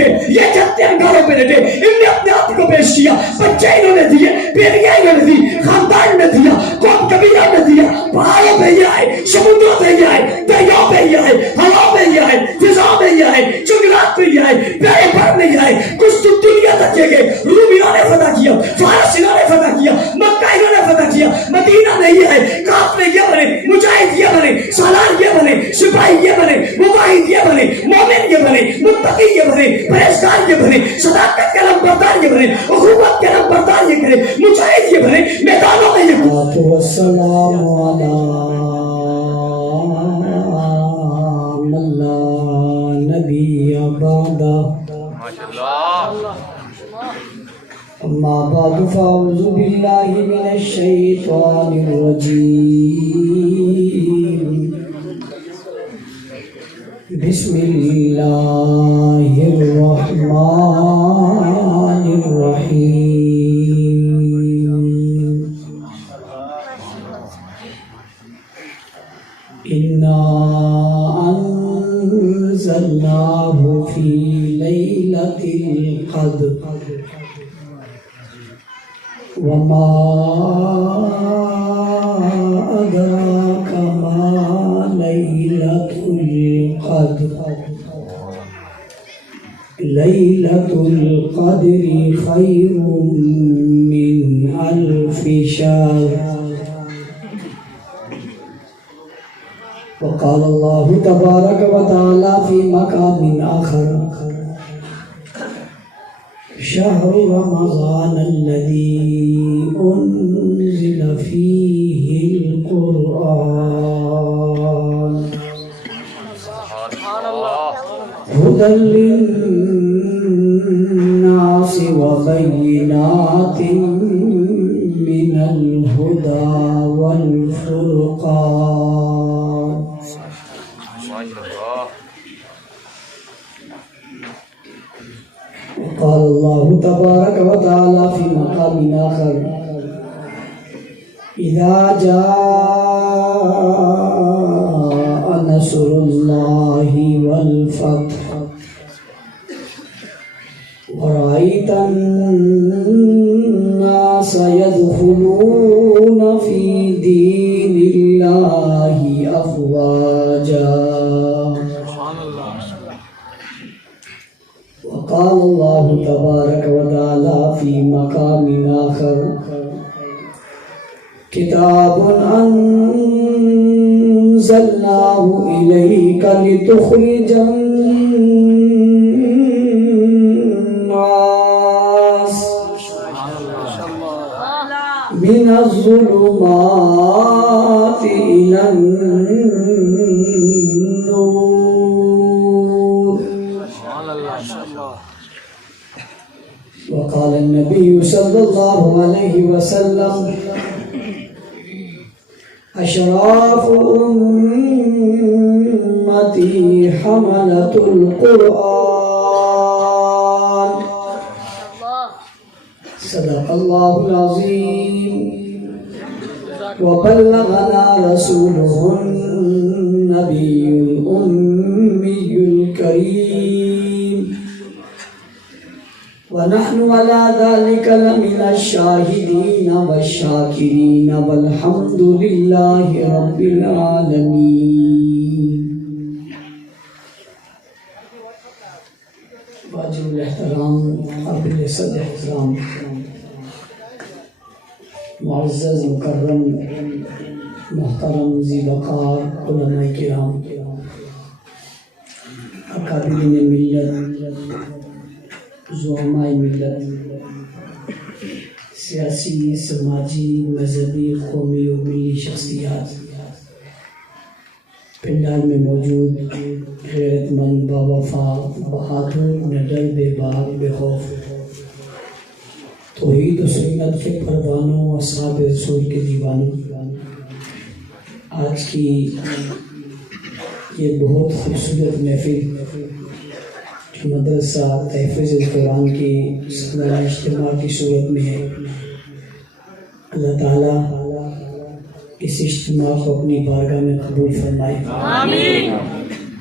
لیٹے، یہ چھتے انگاروں پہ لیٹے، ان نے اپنے آپ کو پیش کیا، بچے انہوں نے دیے، بیویاں انہوں نے دی، خاندان نے دیا، قوم کبیرہ نے دیا، پہاڑوں پہ یہ آئے، سمندروں پہ یہ آئے، دریاؤں پہ یہ آئے، ہوا پہ یہ آئے، فضا پہ یہ آئے، جنگلات پہ یہ آئے، پیڑے پر میں یہ آئے، کچھ تو دنیا تک یہ گئے، رومیوں نے فتح کیا، فارس انہوں نے فتح کیا، مکہ انہوں نے فتح کیا، مدینہ میں یہ ہے، کافر یہ بنے، مجاہد یہ بنے، سالار یہ بنے، سپاہی یہ بنے، مجاہد یہ بنے، مومن یہ بنے، متقی یہ بنے، پرہیزگار یہ بنے، صداقت کا نمبردار یہ بنے، اخوت کا نمبردار یہ کرے، مجاہد یہ بنے، میدانوں میں یہ بنے۔ والسلام علی من لا نبی بعدہ اما بعد فاعوذ باللہ من الشیطان الرجیم بسم اللہ الرحمن الرحیم انا انزلناہ فی لیلۃ القدر وما أدراك ما ليلة القدر ليلة القدر خير من 1000 شهر وقال الله تبارك وتعالى في مقام آخر شهر رمضان الذي أنزل فيه القرآن هدى للناس وبينات من الهدى والفرقان قال الله تبارك وتعالى في مقام آخر إذا جاء نصر الله والفتح ورأيت الناس يدخلون في دين الله أفواجا وقال الله تبارك وتعالى في مقام آخر كتاب أنزلناه إليك لتخرج الناس من الظلمات إلى النور وقال النبي صلى الله عليه وسلم أشراف أمتي حملة القرآن صدق الله العظيم وبلغنا رسوله النبي الأمي الكريم ونحن على ذلك لمن الشاهدين والشاكرين والحمد لله رب العالمين واجب الاحترام قابل صدر احترام معزز مکرم محترم ذی وقار علماء کرام اکابرین ملت زعماء ملت سیاسی سماجی مذہبی قومی و ملی شخصیات پنڈال میں موجود غیرت مند باوفا بہادر نڈر بے باک بے خوف توحید و سنت کے پروانوں اصحاب رسول کے دیوانوں آج کی یہ بہت خوبصورت محفل جو مدرسہ تحفظ القرآن کی سالانہ اجتماع کی صورت میں ہے اللہ تعالیٰ اس اجتماع کو اپنی بارگاہ میں قبول فرمائے آمین۔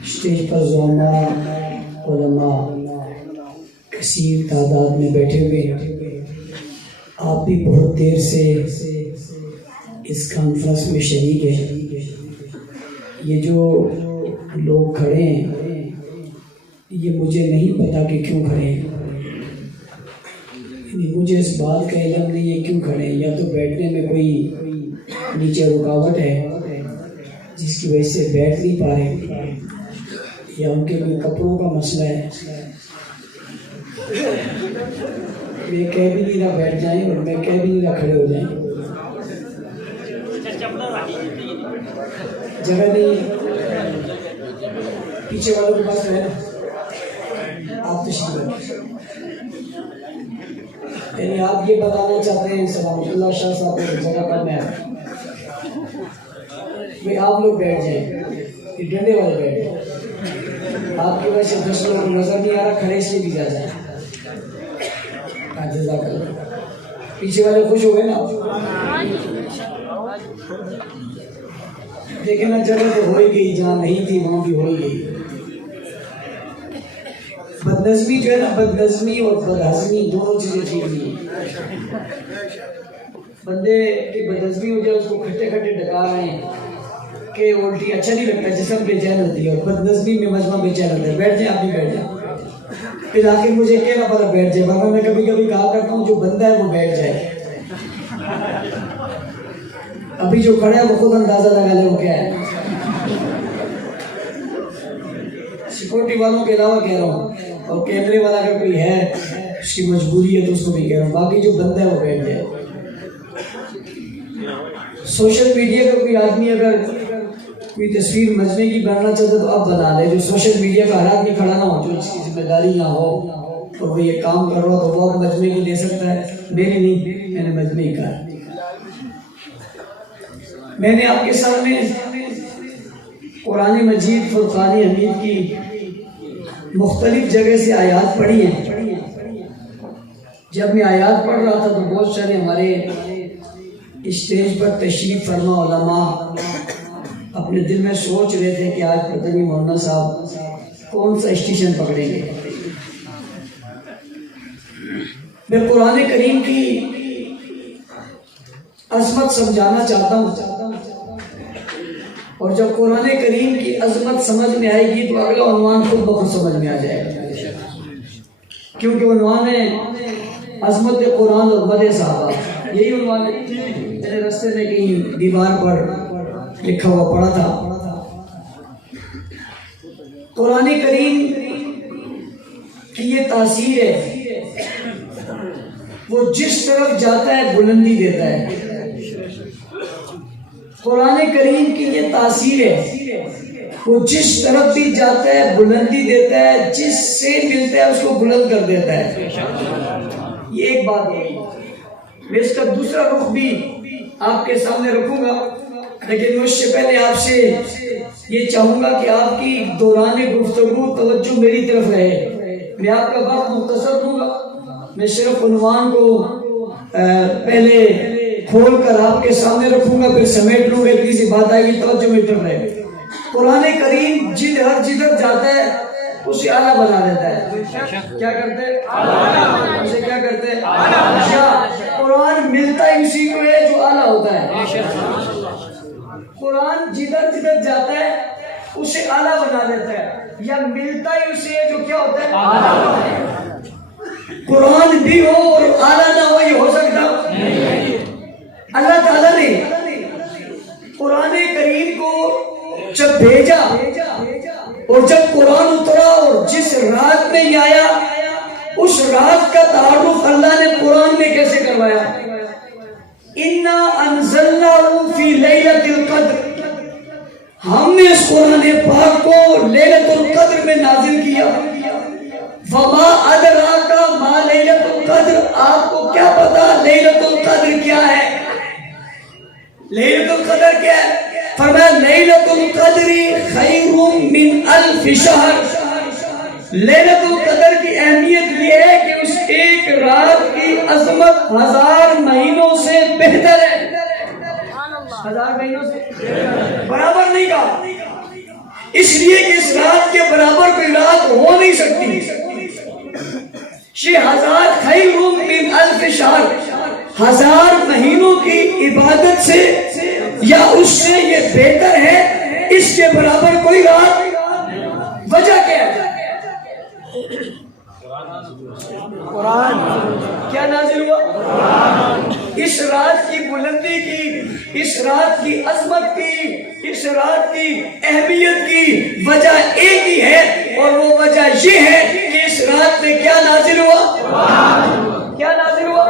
اسٹیج پر زعماء علماء کثیر تعداد میں بیٹھے ہوئے، آپ بھی بہت دیر سے اس کانفرنس میں شریک ہیں۔ یہ جو لوگ کھڑے ہیں یہ مجھے نہیں پتا کہ کیوں کھڑے ہیں، یعنی مجھے اس بات کا علم نہیں ہے کیوں کھڑے ہیں۔ یا تو بیٹھنے میں کوئی نیچے رکاوٹ ہے جس کی وجہ سے بیٹھ نہیں پا رہے، یا ان کے کوئی کپڑوں کا مسئلہ ہے۔ میں کہہ بھی نہیں رہا بیٹھ جائیں اور میں کہہ بھی نہیں رہا کھڑے ہو جائیں، جگہ نہیں۔ پیچھے والوں کے پاس ہے آپ تشریف، یعنی آپ یہ بتانا چاہتے ہیں سلامت اللہ شاہ صاحب کو جگہ کم ہے، بھائی آپ لوگ بیٹھ جائیں، یہ ڈنڈے والے بیٹھ جائیں، آپ کی وجہ سے 10 لوگ نظر نہیں آ رہا، کھڑے اس لیے بھی جا جائیں۔ جزاک اللہ۔ پیچھے والے خوش ہو گئے نا؟ لیکن جگہ تو ہو ہی گئی، جہاں نہیں تھی وہاں بھی ہو ہی گئی۔ بدنظمی جو ہے نا، بدنظمی اور بدہضمی دونوں چیزیں ٹھیک نہیں ہیں۔ بندے کی بدنظمی ہو جائے اس کو کھٹے کھٹے ڈکا رہے ہیں کہ الٹی اچھا نہیں لگتا، جسم بے چین ہوتی ہے، اور بدنظمی میں مجمع بے چین ہوتا ہے۔ بیٹھ جائیں، آپ بھی بیٹھ جائیں، پھر آخر مجھے کہنا پڑا بیٹھ جائے، ورنہ میں کبھی کبھی کہا کرتا ہوں جو بندہ ہے وہ بیٹھ جائے۔ ابھی جو کھڑا ہے وہ خود اندازہ لگا لے وہ کیا ہے۔ سیکورٹی والوں کے علاوہ کہہ رہا ہوں، اور کیمرے والا اگر کوئی ہے اس کی مجبوری ہے تو اس کو بھی کہہ رہا ہوں، باقی جو بندہ ہے وہ بیٹھ جائے۔ سوشل میڈیا کا کوئی آدمی اگر کوئی تصویر مجمع کی بنانا چاہتا تو اب بنا لے، جو سوشل میڈیا کا ہر آدمی کھڑا نہ ہو، جو اس کی ذمہ داری نہ ہو اور وہ یہ کام کر رہا تو وہ مجمع کی لے سکتا ہے، میری نہیں، میں نے مجمع کا۔ میں نے آپ کے سامنے قرآن مجید فرقان حمید کی مختلف جگہ سے آیات پڑھی ہیں۔ جب میں آیات پڑھ رہا تھا تو بہت سارے ہمارے اسٹیج پر تشریف فرما علماء اپنے دل میں سوچ رہے تھے کہ آج پتہ نہیں مولانا صاحب کون سا اسٹیشن پکڑیں گے۔ میں قرآن کریم کی عظمت سمجھانا چاہتا ہوں، اور جب قرآن کریم کی عظمت سمجھ میں آئے گی تو اگلا عنوان خود بخود سمجھ میں آ جائے گا، کیونکہ عنوان ہے عظمت قرآن اور مدح صحابہ، یہی عنوان ہے۔ میرے راستے میں کہیں دیوار پر لکھا ہوا پڑا تھا، قرآن کریم کی یہ تاثیر ہے، وہ جس طرف جاتا ہے بلندی دیتا ہے۔ قرآن کریم کی یہ تاثیر ہے، وہ جس طرف بھی جاتا ہے بلندی دیتا ہے، جس سے ملتا ہے اس کو بلند کر دیتا ہے۔ یہ ایک بات ہوگی۔ میں اس کا دوسرا رخ بھی آپ کے سامنے رکھوں گا، لیکن اس سے پہلے آپ سے یہ چاہوں گا کہ آپ کی دوران گفتگو توجہ میری طرف رہے۔ میں آپ کا وقت مختصر دوں گا، میں صرف عنوان کو پہلے کھول کر آپ کے سامنے رکھوں گا، پھر سمیٹ لوں گا، اتنی سی بات آئے گی، توجہ میری طرف رہے۔ قرآن کریم جدھر جاتا ہے اسے اعلیٰ بنا دیتا ہے۔ کیا کرتے ہیں؟ اسے کیا کرتے ہیں؟ قرآن ملتا ہی اسی کو ہے جو اعلیٰ ہوتا ہے۔ قرآن جدھر جاتا ہے اسے اعلیٰ بنا دیتا ہے، یا ملتا ہی اسے ہے جو کیا ہوتا ہے؟ اعلیٰ۔ قرآن بھی ہو اور اعلیٰ نہ ہو، یہ ہو سکتا؟ اللہ تعالیٰ نے قرآن کریم کو جب بھیجا اور جب قرآن اترا اور جس رات میں یہ آیا، اس رات کا تعارف اللہ نے قرآن میں کیسے کروایا؟ اِنَّا أَنزَلْنَاهُ فِي لَيْلَةِ الْقَدْرِ، ہم نے اس قرآن پاک کو لیلۃ القدر میں نازل کیا۔ وَمَا أَدْرَاكَ مَا لَيْلَةُ الْقَدْرِ، آپ کو کیا پتا لیلۃ القدر کیا ہے؟ لیلۃ القدر کیا ہے؟ فرمایا لیلۃ القدر خیر من الف شہر۔ لیلۃ القدر کی اہمیت یہ ہے کہ اس ایک رات کی عظمت 1000 مہینوں سے بہتر ہے۔ 1000 مہینوں سے برابر نہیں کہا، اس لیے کہ اس رات کے برابر کوئی رات ہو نہیں سکتی۔ 1000 خیرٌ من 1000 شہر، 1000 مہینوں کی عبادت سے یا اس سے یہ بہتر ہے، اس کے برابر کوئی رات۔ وجہ کیا ہے؟ قرآن کیا نازل ہوا؟ اس رات کی بلندی کی، اس رات کی عظمت کی، اس رات کی اہمیت کی وجہ ایک ہی ہے، اور وہ وجہ یہ ہے کہ اس رات میں کیا نازل ہوا؟ کیا نازل ہوا؟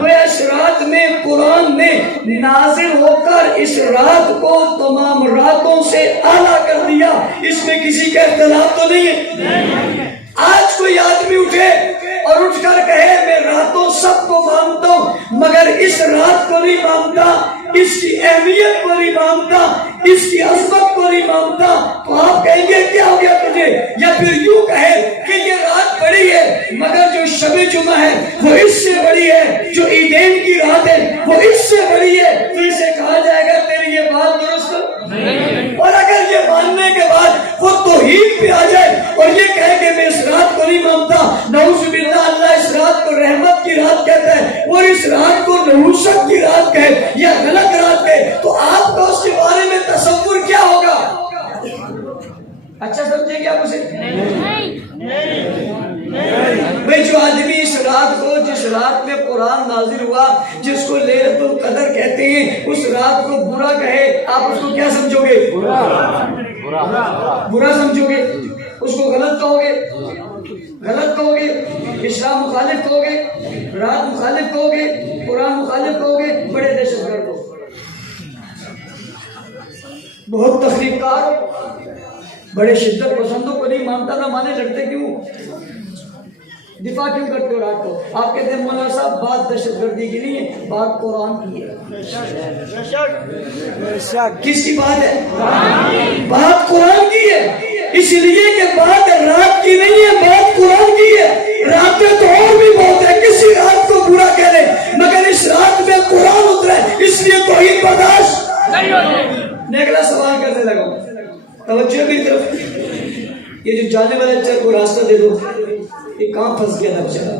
وہ اس رات میں قرآن نے نازل ہو کر اس رات کو تمام راتوں سے اعلیٰ کر دیا۔ اس میں کسی کا اختلاف تو نہیں ہے۔ آج کوئی آدمی اٹھے اور اٹھ کر کہے میں راتوں سب کو مانتا ہوں مگر اس رات کو نہیں مانتا، اس کی اہمیت کو نہیں مانتا، اس کی عظمت کو نہیں مانتا، تو آپ کہیں گے کیا ہو گیا تجھے؟ یا پھر یوں کہے کہ یہ رات بڑی ہے مگر جو شب جمعہ ہے وہ اس سے بڑی ہے، جو عیدین کی رات ہے وہ اس سے بڑی ہے، تو اسے کہا جائے گا تیری یہ بات درست نہیں۔ اور اگر یہ ماننے کے بعد وہ توحید پہ آ جائے اور یہ کہے کہ میں اس رات کو نہیں مانتا، نعوذ باللہ اللہ اس رات کو رحمت کی رات کہتا ہے اور اس رات کو نحوست کی رات کہے یا غلط رات کہے، تو آپ کا اس کے بارے میں تصور کیا ہوگا؟ اچھا سمجھے کیا مجھے؟ بھئی جو آدمی اس رات کو، جس رات میں قرآن نازل ہوا، جس کو لیلۃ القدر کہتے ہیں، اس رات کو برا کہے، آپ اس کو کیا سمجھو گے؟ برا سمجھو گے، اس کو غلط کہو گے، غلط کہو گے، اسلام مخالف کہو گے، رات مخالف کہو گے، قرآن مخالف کہو گے، بڑے دہشت گرد ہو، بہت تخریب کار، بڑے شدت پسندوں کو نہیں مانتا، نہ مانے لڑتے کیوں؟ دفاع کیوں کرتے ہو رات کو؟ آپ کہتے ہیں مولانا صاحب بات دہشت گردی کی نہیں ہے، بات قرآن کی ہے۔ کس کی بات ہے؟ بات قرآن کی ہے، اس لیے کہ بات رات کی نہیں ہے، بات قرآن کی ہے۔ راتیں تو اور بھی بہت ہے، کسی رات کو برا کہہ لے مگر اس رات میں قرآن اترا ہے، اس لیے توحید برداشت نہیں ہوتی۔ میں اگلا سوال کرنے لگا ہوں، توجہ میری طرف، یہ جو جانے والے چل کو راستہ دے دو، یہ کہاں پھنس گیا تھا بچارا؟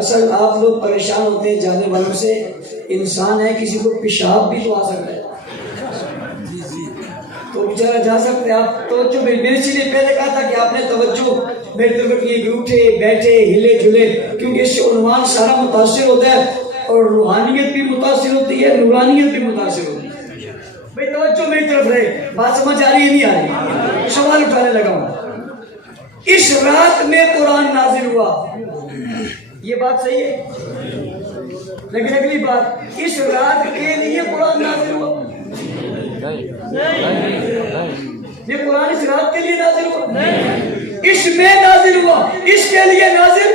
اصل آپ لوگ پریشان ہوتے ہیں جانے والوں سے، انسان ہے کسی کو پیشاب بھی تو آ سکتا ہے، تو بچارا جا سکتے ہیں آپ۔ توجہ میں اس لیے پہلے کہا تھا کہ آپ نے توجہ میری طرف کی، اٹھے بیٹھے ہلے جھلے، کیونکہ اس سے عنوان سارا متاثر ہوتا ہے اور روحانیت بھی متاثر ہوتی ہے، نورانیت بھی متاثر ہوتی ہے۔ بھئی توجہ میری طرف رہے، بات سمجھ آ رہی ہے نہیں آ رہی؟ سوال اٹھانے لگا ہوں، اس رات میں قرآن نازل ہوا، یہ بات صحیح ہے، لیکن اگلی بات، اس رات کے لیے قرآن نازل ہوا؟ یہ قرآن اس رات کے لیے نازل ہوا؟ اس میں نازل ہوا، اس کے لیے نازل؟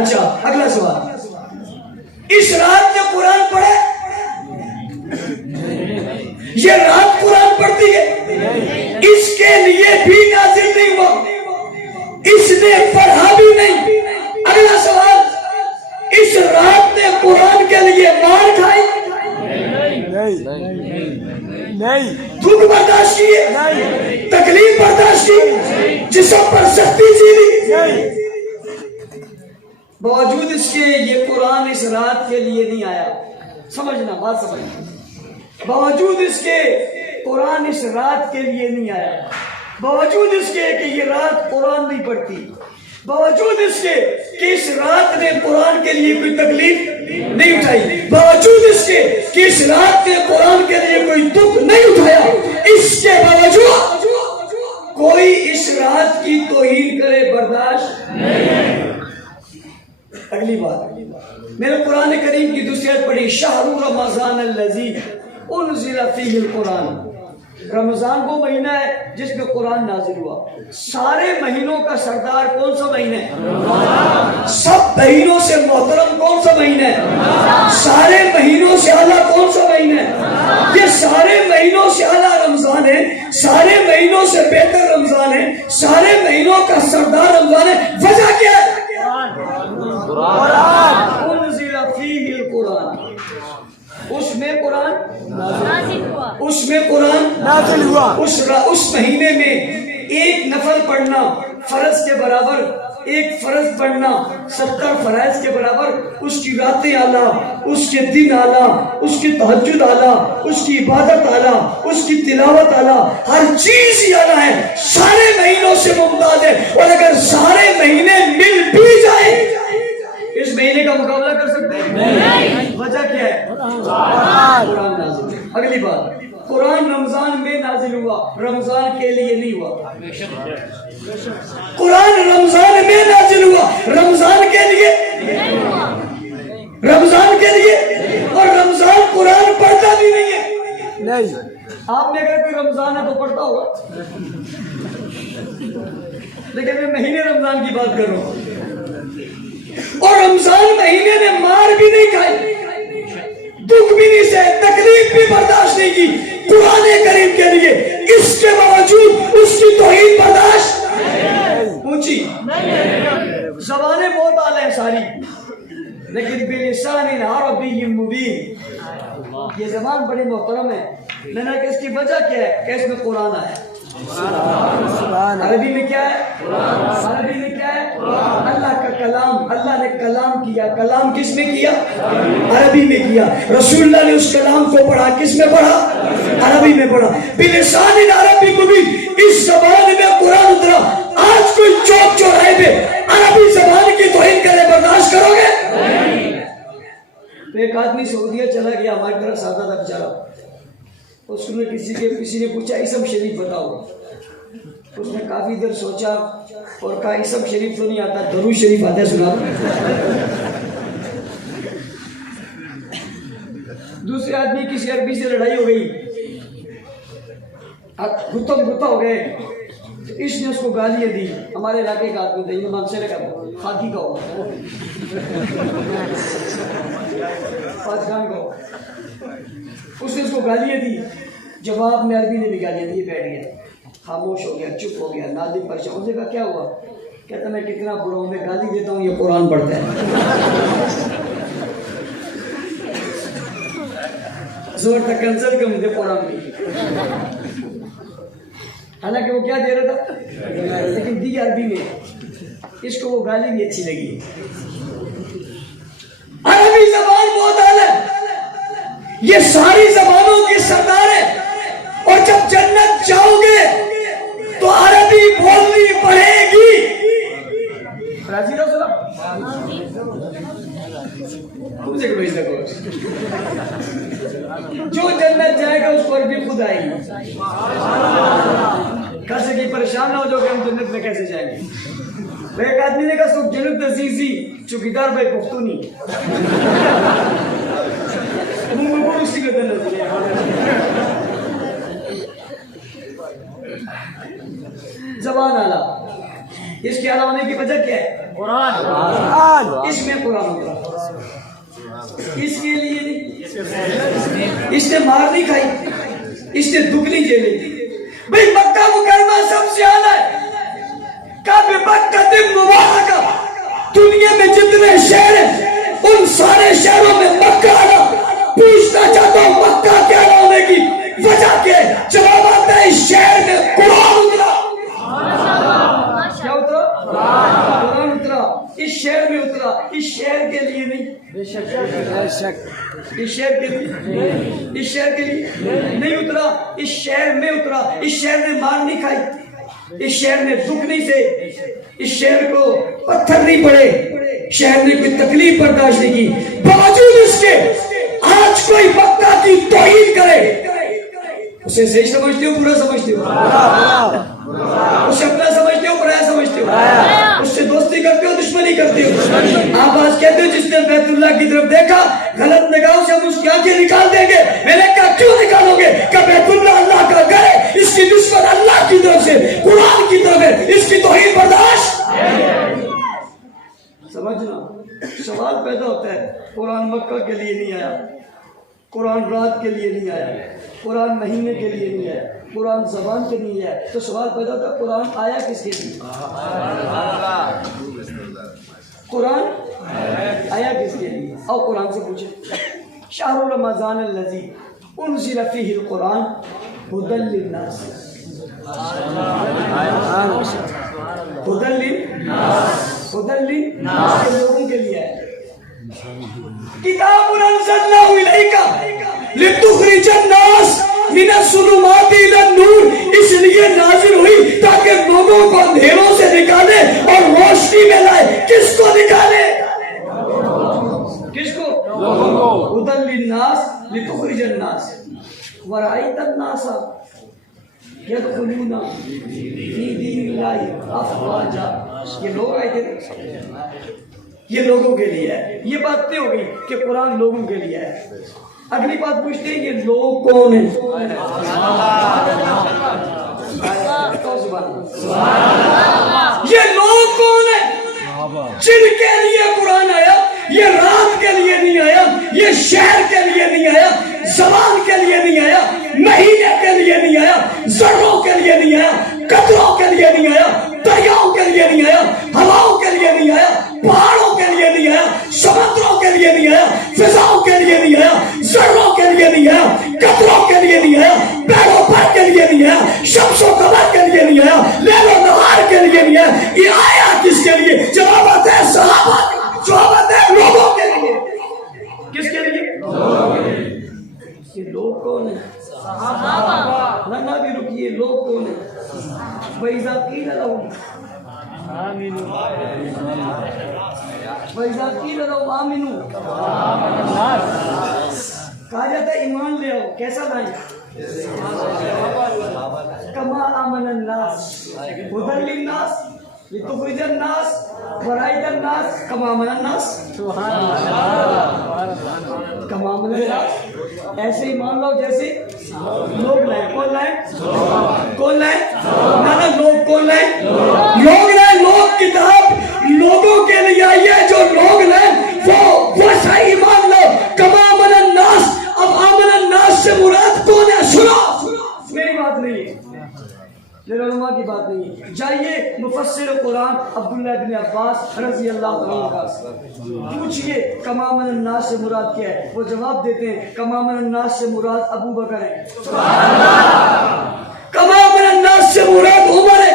اچھا اگلا سوال، اس رات میں قرآن پڑھے؟ یہ رات قرآن پڑھتی ہے، اس کے لیے بھی نازل نہیں ہوا، اس نے پڑھا بھی نہیں۔ اگلا سوال، اس رات نے قرآن کے لیے مار کھائی؟ نہیں۔ دکھ برداشت کی، تکلیف برداشت کی، جسم پر سختی جھیلی؟ باوجود اس کے یہ قرآن اس رات کے لیے نہیں آیا، سمجھنا بات سمجھنا، باوجود اس کے قرآن اس رات کے لیے نہیں آیا، باوجود اس کے کہ یہ رات قرآن نہیں پڑھتی، باوجود اس کے کہ اس رات نے قرآن کے لیے کوئی تکلیف نہیں اٹھائی، باوجود اس کے کہ اس رات نے قرآن کے لیے کوئی دکھ نہیں اٹھایا، اس کے باوجود کوئی اس رات کی توہین کرے برداشت نہیں۔ اگلی بات، میں نے قرآن کریم کی دوسری آیت پڑھی، شہر رمضان الذی انزل فیہ القرآن، رمضان وہ مہینہ ہے جس میں قرآن نازل ہوا۔ سارے مہینوں کا سردار کون سا مہینہ ہے؟ سب مہینوں سے محترم کون سا مہینہ ہے؟ سارے مہینوں سے اعلیٰ کون سا مہینہ ہے؟ یہ سارے مہینوں سے اعلیٰ رمضان ہے، سارے مہینوں سے بہتر رمضان ہے، سارے مہینوں کا سردار رمضان ہے۔ وجہ کیا ہے؟ قرآن انزل فیہ القرآن، اس میں قرآن نازل ہوا، اس میں نازل ہوا. اس مہینے میں ایک نفل پڑھنا فرض کے برابر، ایک فرض پڑھنا 70 فرائض کے برابر. اس کی راتیں اعلیٰ، اس کے دن اعلیٰ، اس کی تہجد اعلیٰ، اس کی عبادت اعلیٰ، اس کی تلاوت اعلیٰ، ہر چیز ہی اعلیٰ ہے، سارے مہینوں سے ممتاز ہے. اور اگر سارے مہینے مل بھی جائیں اس مہینے کا مقابلہ کر سکتے ہیں؟ نہیں. وجہ کیا ہے؟ قرآن نازل ہے. اگلی بات، قرآن رمضان میں نازل ہوا، رمضان کے لیے نہیں ہوا. قرآن رمضان میں نازل ہوا، رمضان کے لیے، رمضان کے لیے. اور رمضان قرآن پڑھتا بھی نہیں ہے. نہیں. آپ نے اگر کوئی رمضان ہے تو پڑھتا ہوگا، لیکن میں مہینے رمضان کی بات کر رہا ہوں. اور رمضان مہینے نے مار بھی نہیں کھائی، دکھ بھی نہیں سہے، تکلیف بھی برداشت نہیں کی قرآن کریم کے لیے. اس کے باوجود اس کی توہین برداشت پوچھی. زبانیں بہت اعلی ہیں ساری، لیکن بلسان عربی مبین. یہ زبان بڑی محترم ہے. میں نے کہا اس کی وجہ کیا ہے؟ کہ اس میں قرآن آیا. عربی میں کیا ہے؟ عربی میں کیا ہے؟ اللہ کا کلام. اللہ نے کلام کیا. کلام کس میں کیا؟ عربی میں کیا. رسول اللہ نے اس کلام کو پڑھا، کس میں پڑھا؟ عربی میں پڑھا. بلسان عربی مبین. اس زبان میں قرآن اترا. آج کوئی چوک چوراہے پہ عربی زبان کی توہین کرے، برداشت کرو گے؟ تو ایک آدمی سعودیہ چلا گیا، ہماری طرح سادہ تھا بیچارہ. اس میں کسی نے پوچھا اسم شریف بتاؤ. اس نے کافی دیر سوچا اور کہا اسم شریف تو نہیں آتا، درود شریف آتا ہے، سنا. دوسرے آدمی کسی عربی سے لڑائی ہو گئی، گتا ہو گئے. اس نے اس کو گالیاں دی. ہمارے علاقے کا آدمی تھا، یہ مانسے کا خاکی کا ہوگا، پاکستان کا. اس نے اس کو گالیاں دی. جواب میں عربی نے بھی گالیاں دی. بیٹھ گیا، خاموش ہو گیا، چپ ہو گیا، نادم پریشان. اس نے کہا کیا ہوا؟ کہتا میں کتنا برا ہوں، میں گالی دیتا ہوں، یہ قرآن پڑھتا ہے. زور تک کنسل کم دے قرآن کی. حالانکہ وہ کیا دے رہا تھا، لیکن دی عربی میں. اس کو وہ گالی بھی اچھی لگی. عربی زبان بہت اعلیٰ ہے، یہ ساری زبانوں کی سردار ہے. اور جب جنت جاؤ گے تو عربی بولنی پڑے گی. راضی رہو سلام. جو جنت جائے گا اس کو عربی خود آئے گی. کیسے کہ پریشان نہ ہو جو کہ ہم جنت میں کیسے جائیں گے. ایک آدمی نے کہا سب جنت عزیزی چوکیدار بھائی پختونی اسی کا جنت. زبان اعلیٰ. اس کے اعلیٰ ہونے کی وجہ کیا ہے؟ قرآن. اس میں قرآن ہوتا. اس کے لیے نہیں. اس نے مار نہیں کھائی، اس نے دکھ نہیں جھیلے. بھائی مکہ مکرمہ سب سے اعلیٰ ہے. کعبہ مکہ مبارکہ. دنیا میں جتنے شہر ہیں ان سارے شہروں میں مکہ اعلیٰ. پوچھنا چاہتا ہوں مکہ کے اعلیٰ ہونے کی وجہ کیا ہے؟ جواب آتا ہے اس شہر میں قرآن اترا. کیا اترا؟ قرآن اترا. اس شہر میں اترا. اس شہر کے لیے نہیں. اس شہر کے لیے، اس شہر کے لیے نہیں اترا. اس شہر میں اترا. اس شہر نے مار نہیں کھائی، اس شہر نے دکھ نہیں سے، اس شہر کو پتھر نہیں پڑے، شہر نے کوئی تکلیف برداشت نہیں کی. باوجود اس کے آج کوئی مکہ کی توہین کرے، اسے صحیح سمجھتے ہو برا سمجھتے ہو؟ اسے اپنا سمجھتے ہو پرایا سمجھتے ہو؟ اس سے دوستی کرتے ہو دشمنی کرتے ہو؟ آپ آج کہتے ہو جس نے بیت اللہ کی طرف دیکھا غلط نگاہوں سے ہم اس کی آنکھیں نکال دیں گے. میں نے کہا کیوں نکالو گے؟ کہ بیت اللہ اللہ کا گھر ہے، اس کی دشمن اللہ کی طرف سے قرآن کی طرف ہے، اس کی توہین برداشت. سمجھنا. سوال پیدا ہوتا ہے قرآن مکہ کے لیے نہیں آیا، قرآن رات کے لیے نہیں آیا، قرآن مہینے کے لیے نہیں آیا، قرآن زبان کے لیے آیا. تو سوال پیدا ہوتا ہے قرآن آیا کس کے لیے؟ قرآن آیا کس کے لیے؟ اور قرآن سے پوچھیں. شہر رمضان الذی انزل فیہ القرآن ہدی للناس، ہدی للناس، ہدی للناس لوگوں کے لیے ہے۔ کتاب انزلناہ الیک لتخرج الناس من الظلمات الی النور، اس لیے نازل ہوئی تاکہ لوگوں کو اندھیروں سے نکالے اور روشنی میں لائے۔ کس کو نکالے؟ کس کو؟ لوگوں کو۔ ہدی للناس لتخرج الناس ورأیت الناس یدخلون فی دین اللہ افواجا، یہ لوگ آئے تھے، یہ لوگوں کے لیے ہے۔ یہ بات طے ہو گئی کہ قرآن لوگوں کے لیے ہے۔ اگلی بات پوچھتے ہیں یہ لوگ کون ہیں؟ یہ لوگ کون ہیں جن کے لیے قرآن آیا؟ یہ رات کے لیے نہیں آیا، یہ شہر کے لیے نہیں آیا، زمان کے لیے نہیں آیا، مہینے کے لیے نہیں آیا، ذروں کے لیے نہیں آیا، قطروں کے لیے نہیں آیا، دریاؤں کے لیے نہیں آیا، ہواؤں کے لیے نہیں آیا، پہاڑوں کے لیے نہیں آیا، سمندروں کے لیے نہیں آیا، فضاؤں کے لیے نہیں آیا، ذروں کے لیے نہیں آیا، قطروں کے لیے نہیں آیا، پیڑوں پر کے لیے نہیں آیا، شمس و قمر کے لیے نہیں آیا، لیل و نہار کے لیے نہیں آیا۔ یہ آیا کس کے لیے؟ جوابات ہے صحابہ، جوابات ہے لوگوں کے لیے۔ کس کے لیے؟ یہ لوگ کون ہیں؟ صحابہ۔ نہ بھی رکیے، لوگ کون ہیں؟ وَإِذَا قِيلَ لَهُمْ وَإِذَا قِيلَ لَهُمْ آمِنُوا، کہا جاتا ہے ایمان لے آؤ، کیسا لائیں؟ کما آمن الناس ہدی للناس لتخرج الناس ورأیت الناس کما آمن الناس، کما آمن الناس، ایسے ایمان لاؤ جیسے لوگ لائیں۔ کون لائیں؟ کون لائیں؟ نانا لوگ کون لائیں؟ لوگ لائیں۔ لوگ کتاب لوگوں کے لیے آئی ہے، جو لوگ لائیں وہ صحیح ایمان لاؤ۔ کما آمن الناس، اب آمن الناس سے مراد کون ہے؟ سنو، میری بات نہیں ہے، میرے علماء کی بات نہیں ہے۔ جائیے مفسر قرآن عبداللہ بن عباس رضی اللہ عنہ کا پوچھئے کما آمن الناس سے مراد کیا ہے؟ وہ جواب دیتے ہیں کما آمن الناس سے مراد ابو بکر ہے، کما آمن الناس سے مراد عمر ہے،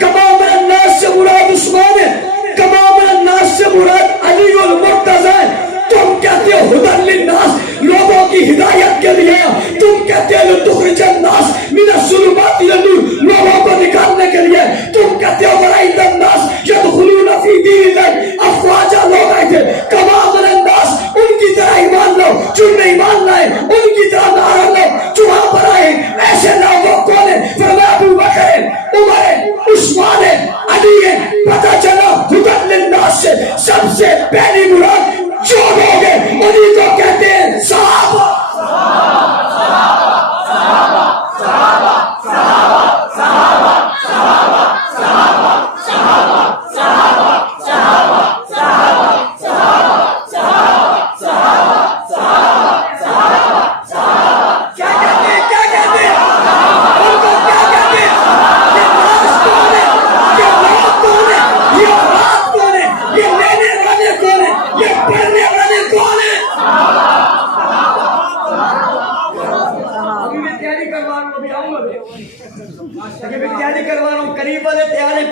کما آمن الناس سے مراد عثمان ہے، کما آمن الناس سے مراد علی المرتضی ہے۔ تم کہتے ہو ہدی للناس، لوگوں کی ہدایت کے لیے، تم کہتے ہو لتخرج الناس من الظلمات الی النور، لوگوں کو نکالنے کے لیے، تم کہتے ہو ورأیت الناس یدخلون فی دین اللہ افواجا، لوگ آئے تھے۔ کما آمن الناس، ان کی طرح ایمان لاؤ، جن نے ایمان لائے ان کی طرح نعرہ لاؤ، جو وہاں پر آئے ایسے لوگوں کون ہیں؟ فرمایا ابو بکر ہے، عمر ہے، عثمان ہے، علی ہے۔ پتہ چلا ہدی للناس سے سب سے پہلی مراد جو لوگ ہیں انہیں کو کہتے ہیں صحابہ۔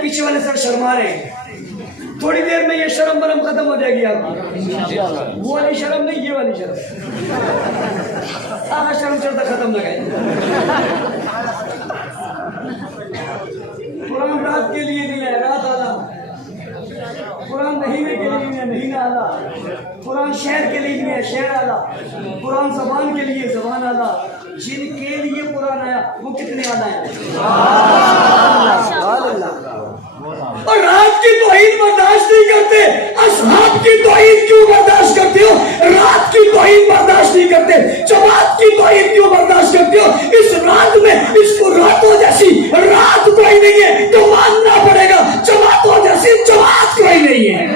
پیچھے والے سر شرما رہے ہیں، تھوڑی دیر میں یہ شرم برم ختم ہو جائے گی آپ کی۔ وہ والی شرم نہیں، یہ والی شرم، سارا شرم چلتا ختم لگائے۔ قرآن رات کے لیے نہیں ہے، رات آلہ، قرآن مہینے کے لیے نہیں ہے، مہینہ آلہ، قرآن شہر کے لیے نہیں ہے، شہر آلہ، قرآن زبان کے لیے، زبان آلہ۔ جن کے لیے قرآن آیا وہ کتنے آلہ ہیں؟ اور رات کی توہین برداشت نہیں کرتے، اصحاب کی توہین کیوں برداشت کرتے ہو؟ رات کی توہین برداشت نہیں کرتے، جماعت کی توہین کیوں برداشت کرتے ہو؟ اس رات میں اس کو راتوں جیسی رات کوئی نہیں ہے تو ماننا پڑے گا، جماعتوں جیسی جماعت کوئی نہیں ہے۔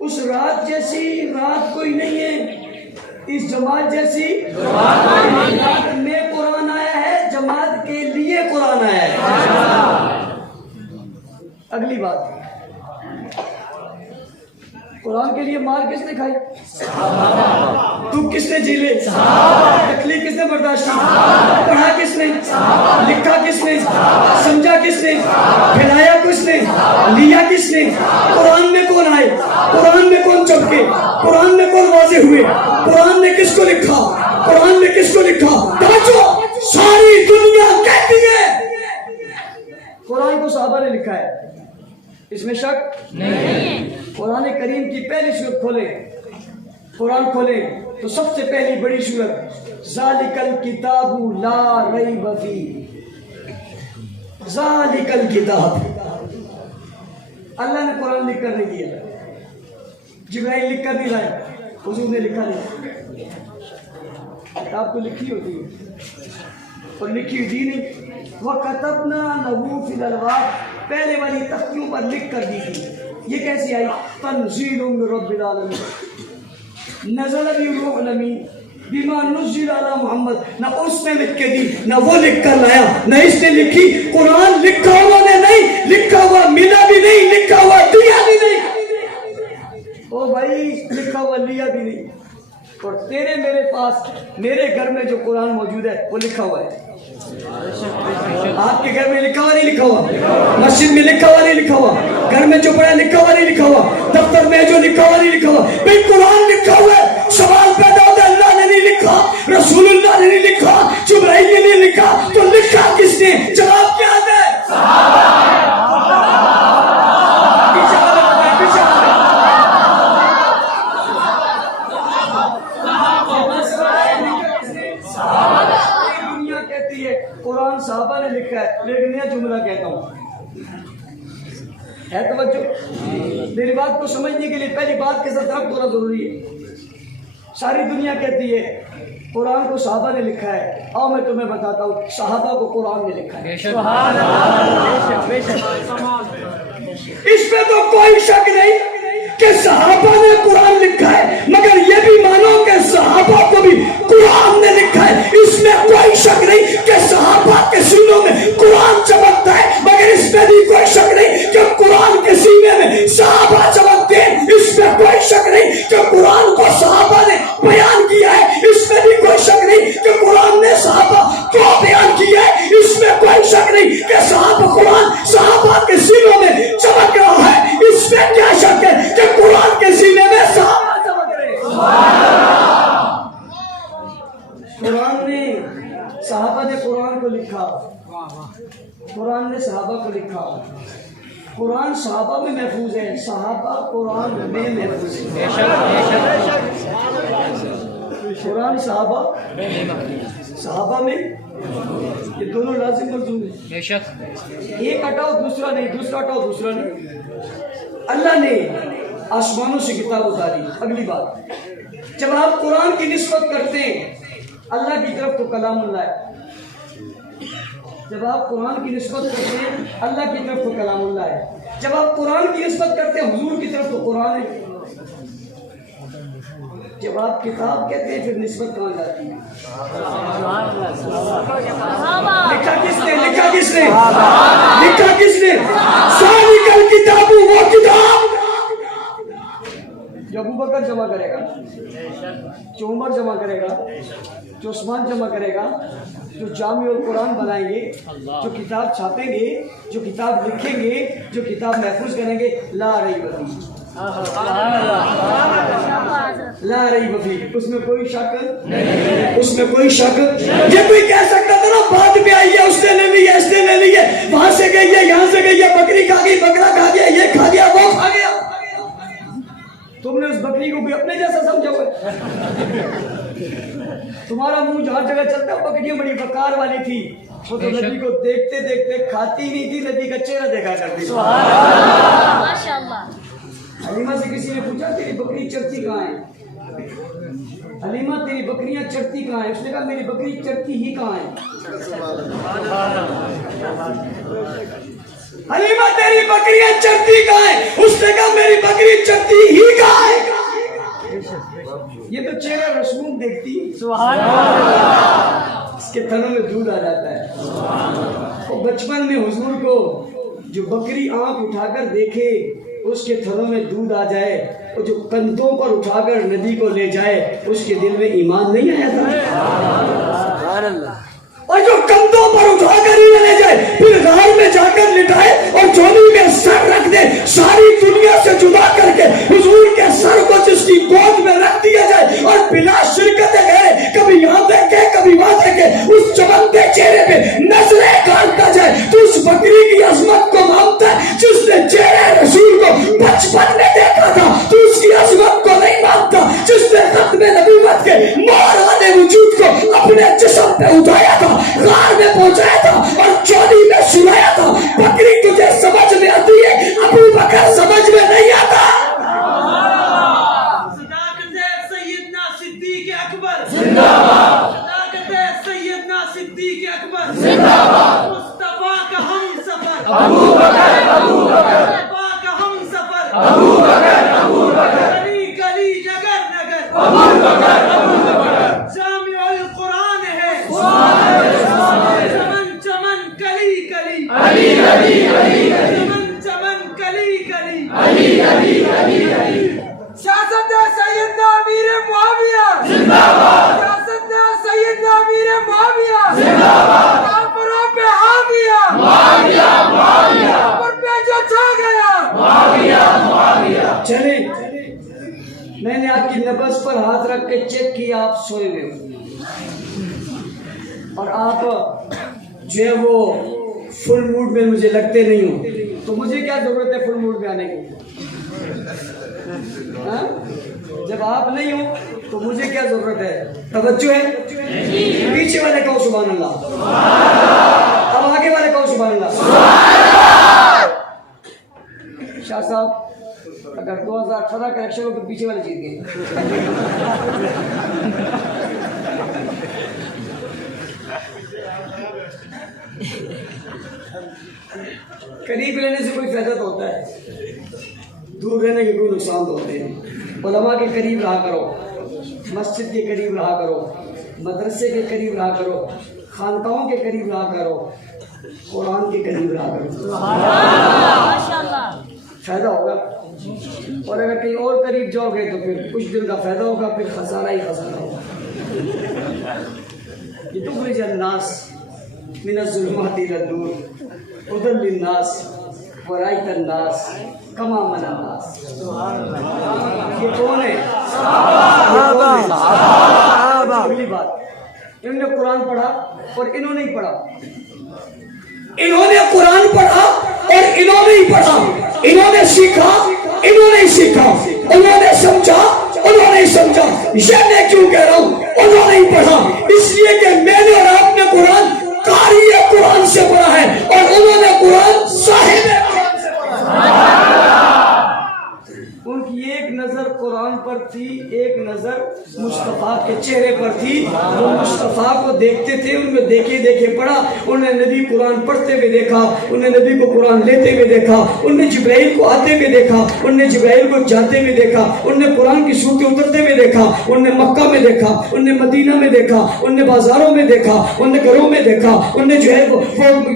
اس رات جیسی رات کوئی نہیں ہے، اس جماعت جیسی رات میں قرآن آیا ہے، جماعت کے لیے قرآن آیا ہے۔ اگلی بات، قرآن کے لیے مار کس نے کھائی؟ دکھ کس نے جھیلے؟ تکلیف کس نے برداشت کی؟ پڑھا کس نے؟ لکھا کس نے؟ سمجھا کس نے؟ پھیلایا کس نے؟ لیا کس نے؟ قرآن میں کون آئے؟ قرآن میں کون چمکے؟ قرآن میں کون واضح ہوئے؟ قرآن نے کس کو لکھا؟ قرآن نے کس کو لکھا؟ توجہ، ساری دنیا کہتی ہے قرآن کو صحابہ نے لکھا ہے، اس میں شک نہیں۔ قرآن کریم کی پہلی سورت کھولیں، قرآن کھولیں تو سب سے پہلی بڑی سورت ذالک الکتاب لا ریب فیہ، ذالک الکتاب۔ اللہ نے قرآن لکھ کر نہیں دیا، جبرائیل لکھ کر نہیں لائے، حضور نے لکھا نہیں۔ کتاب تو لکھی ہوتی ہے اور لکھی ہوئی دی نہیں۔ وَكَتَبْنَا لَهُ فِي الْأَلْوَاحِ، پہلے والی تختیوں پر لکھ کر دی تھی۔ یہ کیسی آئی؟ تنزیل من رب العالمین، نزل به الروح الامین بما نزل علی محمد۔ نہ اس نے لکھ کے دی، نہ وہ لکھ کر لایا، نہ اس نے لکھی۔ قرآن لکھا ہوا نے نہیں، لکھا ہوا ملا بھی نہیں، لکھا ہوا دیا بھی نہیں۔ او بھائی، لکھا ہوا لیا بھی نہیں۔ اور تیرے میرے پاس، میرے گھر میں جو قرآن موجود ہے وہ لکھا ہوا ہے۔ آپ کے گھر میں لکھا ہوا نہیں لکھا ہوا، مسجد میں لکھا ہوا نہیں لکھا ہوا، گھر میں جو پڑھا لکھا ہوا نہیں لکھا ہوا، دفتر میں جو لکھا ہوا نہیں لکھا ہوا۔ بھئی قرآن لکھا ہوا ہے، سوال پیدا ہوتا ہے اللہ نے نہیں لکھا، رسول اللہ نے نہیں لکھا، جبرائیل نے نہیں لکھا، تو لکھا کس نے؟ جواب کیا ہے؟ قرآن صحابہ نے لکھا ہے، لیکن یہ جملہ کہتا ہوں، ہے توجہ؟ میری بات کو سمجھنے کے لیے پہلی بات کے ساتھ ربط ہونا ضروری ہے۔ ساری دنیا کہتی ہے قرآن کو صحابہ نے لکھا ہے، آؤ میں تمہیں بتاتا ہوں صحابہ کو قرآن نے لکھا ہے۔ اس پہ تو کوئی شک نہیں کہ صحابہ نے قرآن لکھا ہے، مگر یہ بھی مانو کہ صحابہ کو بھی قرآن نے لکھا ہے۔ اس میں کوئی شک نہیں کہ صحابہ کے سینوں میں قرآن چمکتا ہے، مگر اس میں بھی کوئی شک نہیں کہ قرآن کے سینے میں صحابہ چمکتے ہیں۔ اس میں کوئی شک نہیں کہ قرآن کو صحابہ نے بیان کیا ہے، اس میں بھی کوئی شک نہیں کہ قرآن نے صحابہ کو بیان کیا ہے۔ اس میں کوئی شک نہیں کہ قرآن صحابہ کے سینوں میں چمک رہا ہے۔ اس میں کیا شک ہے کہ قرآن کے سینے میں صحابہ چمک رہے ہیں۔ قرآن نے، صحابہ نے قرآن کو لکھا، قرآن نے صحابہ کو لکھا۔ قرآن صحابہ میں محفوظ ہے، صحابہ قرآن میں محفوظ ہے۔ قرآن صحابہ میں، یہ دونوں لازم ملزوم ہیں۔ ایک ہٹاؤ دوسرا نہیں، دوسرا ہٹاؤ دوسرا نہیں۔ اللہ نے آسمانوں سے کتاب اتاری۔ اگلی بات، جب آپ قرآن کی نسبت کرتے ہیں اللہ کی طرف تو کلام اللہ ہے، جب آپ قرآن کی نسبت کرتے ہیں اللہ کی طرف تو کلام اللہ ہے، جب آپ قرآن کی نسبت کرتے ہیں حضور کی طرف تو قرآن ہے۔ جب آپ کتاب کہتے ہیں پھر نسبت کہاں جاتی ہے؟ لکھا کس نے؟ لکھا کس نے؟ لکھا کس نے؟ ذالک الکتاب، وہ کتاب جو ابو بکر جمع کرے گا، جو عمر جمع کرے گا، جو عثمان جمع کرے گا، جو جامع القرآن بنائیں گے، جو کتاب چھاپیں گے، جو کتاب لکھیں گے، جو کتاب محفوظ کریں گے، لا ریب فیہ، لا ریب فیہ، اس میں کوئی شک نہیں، اس میں کوئی شک۔ یہ کوئی کہہ سکتا تھا نا بعد میں آئی ہے، اس نے لے لی ہے، اس نے لے لی ہے، وہاں سے گئی ہے، یہاں سے گئی ہے، بکری کھا گئی، بکرا کھا گیا، یہ کھا گیا، وہ کھا گیا۔ تم نے اس بکری کو بھی اپنے جیسا سمجھا ہوا ہے۔ تمہارا منہ جہاں جگہ چلتا ہے، بکریاں بڑی وقار والی تھی، وہ تو نبی کو دیکھتے دیکھتے کھاتی نہیں تھی، نبی کا چہرہ دیکھا کرتی تھی۔ حلیمہ سے کسی نے پوچھا تیری بکری چرتی کہاں ہے؟ حلیمہ تیری بکریاں چرتی کہاں ہیں؟ اس نے کہا میری بکری چرتی ہی کہاں ہے؟ حلیمہ تیری بکریاں چرتی کہاں ہیں؟ اس نے کہا میری بکری چرتی ہی کہاں ہے؟ یہ تو چہرہ رسوم دیکھتی، سبحان اللہ، اس کے تھنوں میں دودھ آ جاتا ہے۔ وہ بچپن میں حضور کو جو بکری آنکھ اٹھا کر دیکھے اس کے تھنوں میں دودھ آ جائے اور جو کندھوں پر اٹھا کر ندی کو لے جائے اس کے دل میں ایمان نہیں آیا تھا؟ اور جو کندھوں پر اٹھا کر ہی لے جائے پھر غار میں جا کر لٹائے اور چولی میں سر رکھ دے، ساری دنیا سے جدا کر کے حضور کے سر کو جس کی گود میں رکھ دیا جائے اور بلا شرکت گئے کبھی یہاں دیکھے کبھی وہاں دیکھے اس چمکتے چہرے پہ نظریں کاٹتا جائے، تو اس بکری کی عظمت کو مانتا ہے جس نے چہرے رسول کو بچپن میں دیکھا تھا، تو اس کی عظمت کو نہیں مانتا جس نے ختم نبوت کے مہر والے وجود کو اپنے جسم پہ اٹھایا تھا، غار میں پہنچایا تھا اور چولی میں سلایا تھا۔ بکری تجھے سمجھ میں آتی ہے، ابو بکر سمجھ میں نہیں آتا۔ صداقت سیدنا صدیق اکبر زندہ باد، صداقت سیدنا صدیق اکبر زندہ باد، مصطفیٰ کا ہم سفر ابو بکر، ابو بکر، مصطفیٰ کا ہم سفر ابو بکر، ابو بکر، گلی گلی نگر نگر ابو بکر، ابو بکر، جامع القرآن ہے چمن چمن کلی کلی علی علی علی چمن چمن کلی کلی علی علی علی علی، سیاست سیدنا امیر معاویہ زندہ باد، سیاست سیدنا امیر معاویہ زندہ باد، کافروں پہ حاویہ معاویہ معاویہ، پر پہ جو چھا گیا معاویہ معاویہ۔ چلیں میں نے آپ کی نبض پر ہاتھ رکھ کے چیک کیا، آپ سوئے ہوئے ہو اور آپ جو ہے وہ فل موڈ میں مجھے لگتے نہیں ہو، تو مجھے کیا ضرورت ہے فل موڈ میں آنے کی؟ ہاں؟ جب آپ نہیں ہو تو مجھے کیا ضرورت ہے؟ توجہ ہے؟ پیچھے والے کہو سبحان اللہ، اب آگے والے کہو سبحان اللہ۔ شاہ صاحب اگر 2018 کا الیکشن ہو تو پیچھے والے جیت گئے۔ قریب رہنے سے کوئی فائدہ تو ہوتا ہے، دور رہنے کے کوئی نقصان تو ہوتے ہیں۔ علماء کے قریب رہا کرو، مسجد کے قریب رہا کرو، مدرسے کے قریب رہا کرو، خانقاہوں کے قریب رہا کرو، قرآن کے قریب رہا کرو، فائدہ ہوگا۔ اور اگر کہیں اور قریب جاؤ گے تو پھر کچھ دن کا فائدہ ہوگا، پھر خسارہ ہی خسارہ ہوگا۔ لتخرج الناس من الظلمات الى النور هدى للناس ورأيت الناس كما آمن الناس۔ یہ کون ہے؟ صحابہ۔ پہلی بات، انہوں نے قرآن پڑھا اور انہوں نے ہی پڑھا، انہوں نے قرآن پڑھا اور انہوں نے ہی پڑھا، انہوں نے سیکھا انہوں نے ہی سیکھا، انہوں نے سمجھا انہوں نے ہی سمجھا۔ یہ میں کیوں کہہ رہا ہوں انہوں نے ہی پڑھا؟ اس لیے کہ میں نے اور آپ نے قرآن قاری قرآن سے پڑھا ہے اور انہوں نے قرآن صاحب قرآن سے پڑھا ہے۔ ان کی ایک نظر قرآن پر تھی، ایک نظر مصطفیٰ کے چہرے پر تھی، وہ مصطفیٰ کو دیکھتے تھے، ان میں دیکھے دیکھے پڑھا۔ انہوں نے نبی قرآن پڑھتے ہوئے دیکھا، انہوں نے نبی کو قرآن لیتے ہوئے دیکھا، انہوں نے جبرائیل کو آتے ہوئے دیکھا، انہوں نے جبرائیل کو جاتے ہوئے دیکھا، انہوں نے قرآن کی صورتیں اترتے ہوئے دیکھا، انہوں نے مکہ میں دیکھا، انہوں نے مدینہ میں دیکھا، انہوں نے بازاروں میں دیکھا، انہوں نے گھروں میں دیکھا، انہوں نے جو ہے وہ